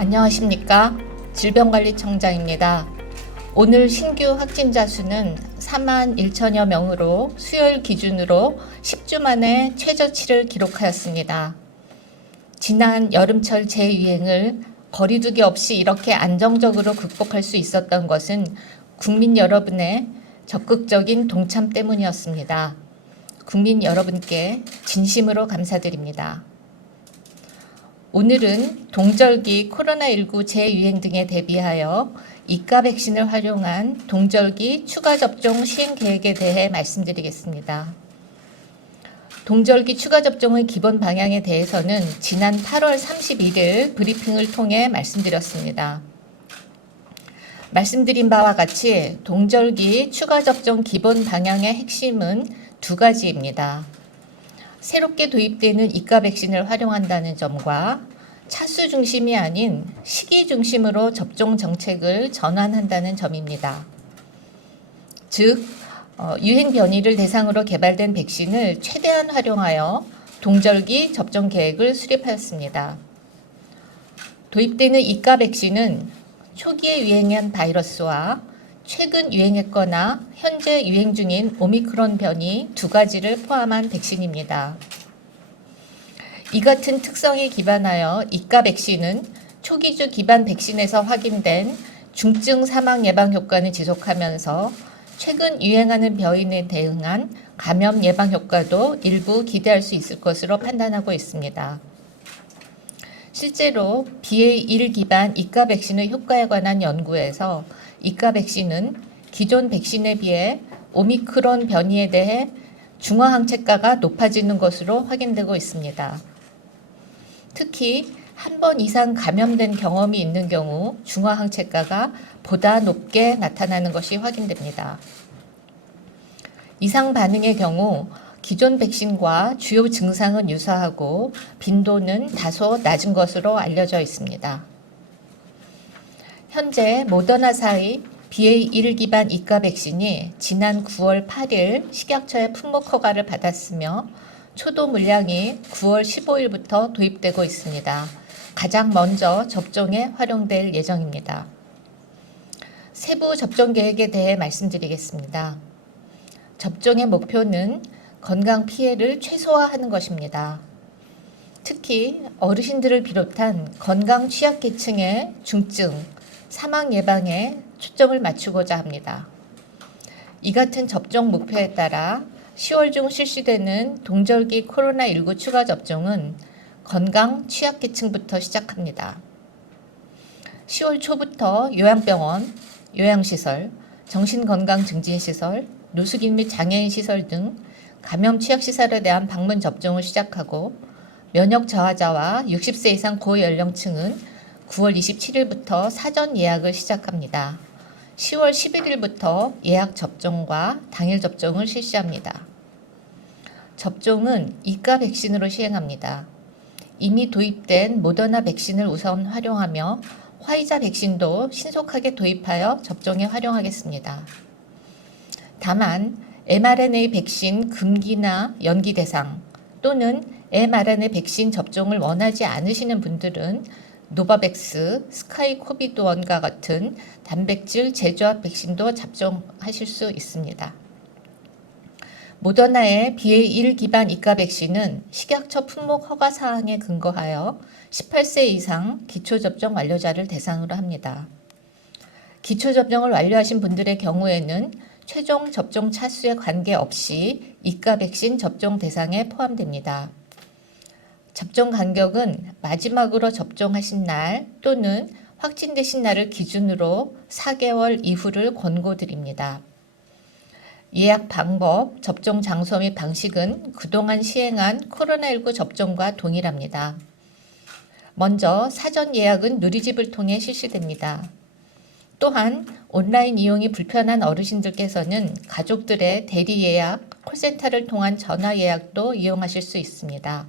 안녕하십니까? 질병관리청장입니다. 오늘 신규 확진자 수는 4만 1천여 명으로 수요일 기준으로 10주 만에 최저치를 기록하였습니다. 지난 여름철 재유행을 거리두기 없이 이렇게 안정적으로 극복할 수 있었던 것은 국민 여러분의 적극적인 동참 때문이었습니다. 국민 여러분께 진심으로 감사드립니다. 오늘은 동절기 코로나19 재유행 등에 대비하여 이가 백신을 활용한 동절기 추가 접종 시행 계획에 대해 말씀드리겠습니다. 동절기 추가 접종의 기본 방향에 대해서는 지난 8월 31일 브리핑을 통해 말씀드렸습니다. 말씀드린 바와 같이 동절기 추가 접종 기본 방향의 핵심은 두 가지입니다. 새롭게 도입되는 이가 백신을 활용한다는 점과 차수 중심이 아닌 시기 중심으로 접종 정책을 전환한다는 점입니다. 즉, 유행 변이를 대상으로 개발된 백신을 최대한 활용하여 동절기 접종 계획을 수립하였습니다. 도입되는 이가 백신은 초기에 유행한 바이러스와 최근 유행했거나 현재 유행 중인 오미크론 변이 두 가지를 포함한 백신입니다. 이 같은 특성에 기반하여 이가 백신은 초기주 기반 백신에서 확인된 중증 사망 예방 효과는 지속하면서 최근 유행하는 변이에 대응한 감염 예방 효과도 일부 기대할 수 있을 것으로 판단하고 있습니다. 실제로 BA.1 기반 이가 백신의 효과에 관한 연구에서 이가 백신은 기존 백신에 비해 오미크론 변이에 대해 중화항체가가 높아지는 것으로 확인되고 있습니다. 특히 한 번 이상 감염된 경험이 있는 경우 중화항체가가 보다 높게 나타나는 것이 확인됩니다. 이상 반응의 경우 기존 백신과 주요 증상은 유사하고 빈도는 다소 낮은 것으로 알려져 있습니다. 현재 모더나사의 BA.1 기반 이가 백신이 지난 9월 8일 식약처의 품목 허가를 받았으며 초도 물량이 9월 15일부터 도입되고 있습니다. 가장 먼저 접종에 활용될 예정입니다. 세부 접종 계획에 대해 말씀드리겠습니다. 접종의 목표는 건강 피해를 최소화하는 것입니다. 특히 어르신들을 비롯한 건강 취약계층의 중증, 사망 예방에 초점을 맞추고자 합니다. 이 같은 접종 목표에 따라 10월 중 실시되는 동절기 코로나19 추가 접종은 건강 취약계층부터 시작합니다. 10월 초부터 요양병원, 요양시설, 정신건강증진시설, 노숙인 및 장애인 시설 등 감염 취약시설에 대한 방문 접종을 시작하고 면역 저하자와 60세 이상 고연령층은 9월 27일부터 사전 예약을 시작합니다. 10월 11일부터 예약 접종과 당일 접종을 실시합니다. 접종은 이가 백신으로 시행합니다. 이미 도입된 모더나 백신을 우선 활용하며 화이자 백신도 신속하게 도입하여 접종에 활용하겠습니다. 다만 mRNA 백신 금기나 연기 대상 또는 mRNA 백신 접종을 원하지 않으시는 분들은 노바백스, 스카이코비드1과 같은 단백질 재조합 백신도 접종하실 수 있습니다. 모더나의 BA.1 기반 이가 백신은 식약처 품목 허가 사항에 근거하여 18세 이상 기초접종 완료자를 대상으로 합니다. 기초접종을 완료하신 분들의 경우에는 최종 접종 차수에 관계없이 이가 백신 접종 대상에 포함됩니다. 접종 간격은 마지막으로 접종하신 날 또는 확진되신 날을 기준으로 4개월 이후를 권고드립니다. 예약 방법, 접종 장소 및 방식은 그동안 시행한 코로나19 접종과 동일합니다. 먼저 사전 예약은 누리집을 통해 실시됩니다. 또한 온라인 이용이 불편한 어르신들께서는 가족들의 대리 예약, 콜센터를 통한 전화 예약도 이용하실 수 있습니다.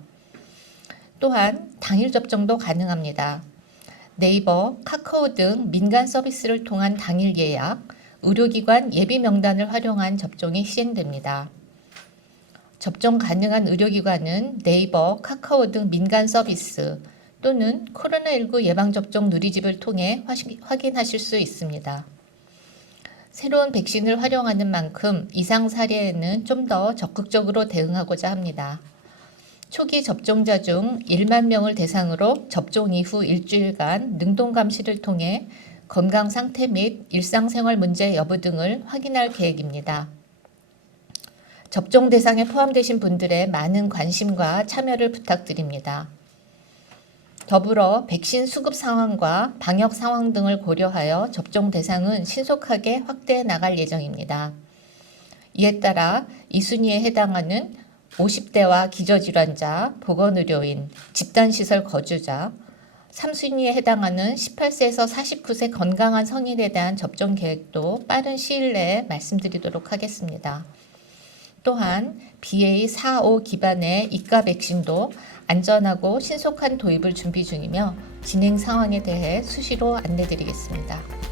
또한 당일 접종도 가능합니다. 네이버, 카카오 등 민간 서비스를 통한 당일 예약, 의료기관 예비 명단을 활용한 접종이 시행됩니다. 접종 가능한 의료기관은 네이버, 카카오 등 민간 서비스, 또는 코로나19 예방접종 누리집을 통해 확인하실 수 있습니다. 새로운 백신을 활용하는 만큼 이상 사례에는 좀 더 적극적으로 대응하고자 합니다. 초기 접종자 중 1만 명을 대상으로 접종 이후 일주일간 능동 감시를 통해 건강 상태 및 일상생활 문제 여부 등을 확인할 계획입니다. 접종 대상에 포함되신 분들의 많은 관심과 참여를 부탁드립니다. 더불어 백신 수급 상황과 방역 상황 등을 고려하여 접종 대상은 신속하게 확대해 나갈 예정입니다. 이에 따라 2순위에 해당하는 50대와 기저질환자, 보건의료인, 집단시설 거주자, 3순위에 해당하는 18세에서 49세 건강한 성인에 대한 접종 계획도 빠른 시일 내에 말씀드리도록 하겠습니다. 또한 BA.4.5 기반의 이가 백신도 안전하고 신속한 도입을 준비 중이며 진행 상황에 대해 수시로 안내드리겠습니다.